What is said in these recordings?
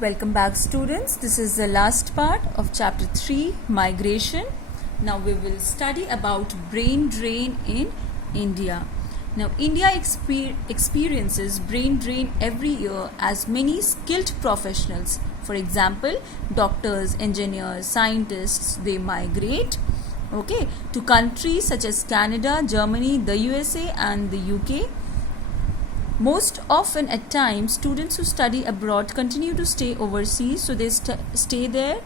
Welcome back, students. This is the last part of chapter 3, migration. Now we will study about brain drain in India. Now India experiences brain drain every year as many skilled professionals, for example doctors, engineers, scientists, they migrate to countries such as Canada, Germany, the USA and the UK. Most often at times, students who study abroad continue to stay overseas, so they stay there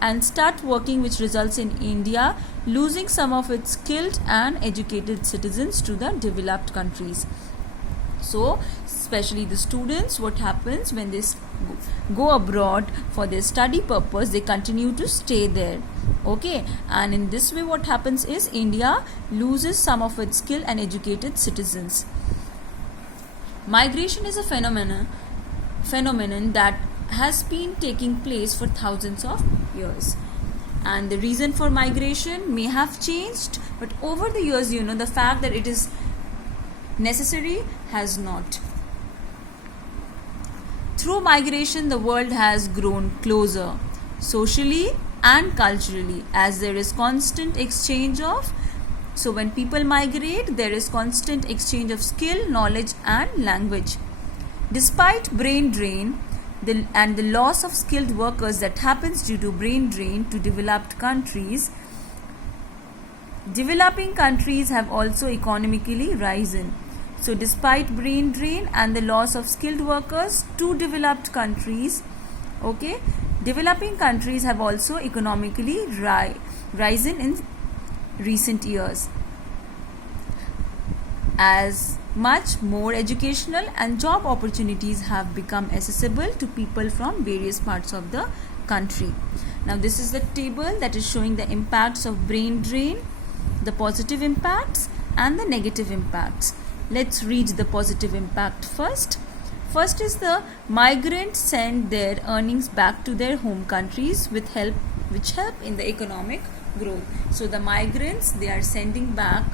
and start working, which results in India losing some of its skilled and educated citizens to the developed countries. So especially the students, what happens when they go abroad for their study purpose, they continue to stay there. And in this way what happens is India loses some of its skilled and educated citizens. Migration is a phenomenon that has been taking place for thousands of years, and the reason for migration may have changed, but over the years, the fact that it is necessary has not. Through migration, the world has grown closer socially and culturally, as there is constant exchange of. So when people migrate, there is constant exchange of skill, knowledge and language. Despite brain drain and the loss of skilled workers that happens due to brain drain to developed countries, developing countries have also economically risen. So despite brain drain and the loss of skilled workers to developed countries, developing countries have also economically risen in recent years, as much more educational and job opportunities have become accessible to people from various parts of the country. Now this is the table that is showing the impacts of brain drain, the positive impacts and the negative impacts. Let's read the positive impact first. First is the migrants send their earnings back to their home countries which help in the economic growth. So the migrants, they are sending back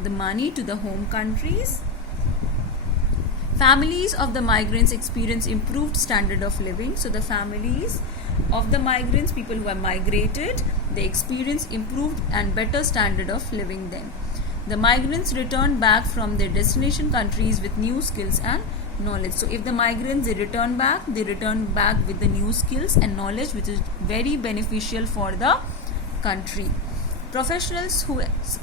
the money to the home countries. Families of the migrants experience improved standard of living. So the families of the migrants, people who have migrated, they experience improved and better standard of living then. The migrants return back from their destination countries with new skills and knowledge. So if the migrants, they return back with the new skills and knowledge, which is very beneficial for the country. Professionals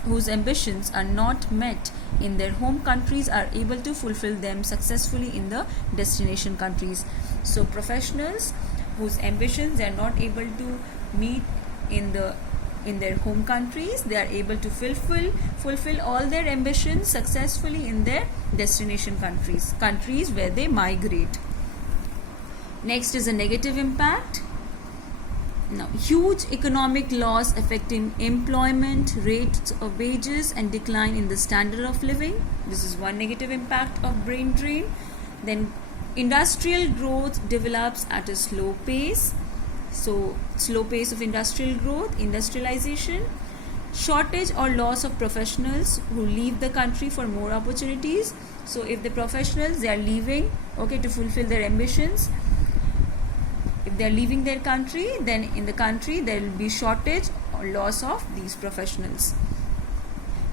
whose ambitions are not met in their home countries are able to fulfill them successfully in the destination countries. So professionals whose ambitions they are not able to meet in their home countries, they are able to fulfill all their ambitions successfully in their destination countries where they migrate. Next is a negative impact. Now, huge economic loss affecting employment, rates of wages and decline in the standard of living. This is one negative impact of brain drain. Then industrial growth develops at a slow pace. So slow pace of industrial growth, industrialization. Shortage or loss of professionals who leave the country for more opportunities. So if the professionals, they are leaving to fulfill their ambitions, if they are leaving their country, then in the country there will be shortage or loss of these professionals.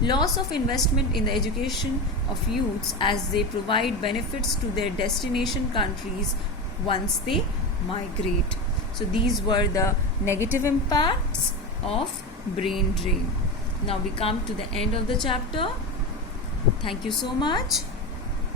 Loss of investment in the education of youths as they provide benefits to their destination countries once they migrate. So these were the negative impacts of brain drain. Now we come to the end of the chapter. Thank you so much.